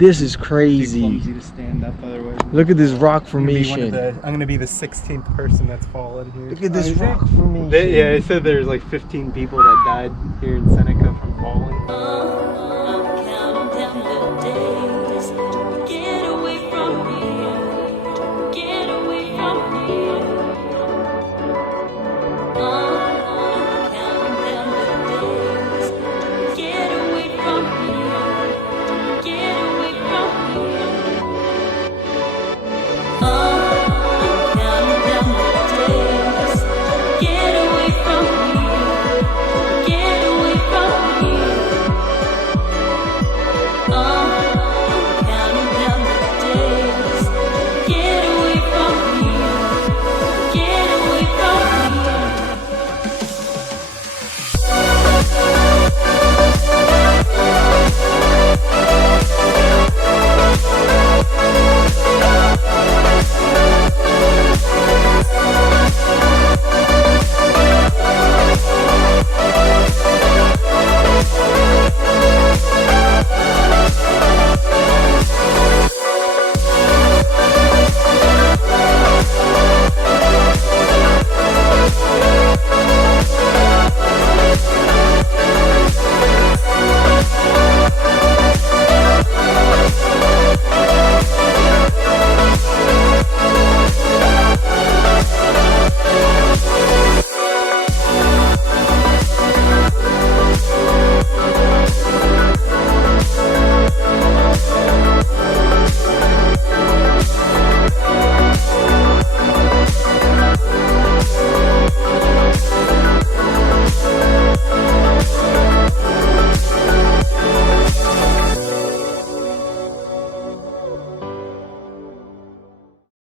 This is crazy. Clumsy to stand up otherwise. Look at this rock formation. I'm gonna be the 16th person that's fallen here. Look at this rock formation. Yeah, they said there's like 15 people that died here in Seneca from falling.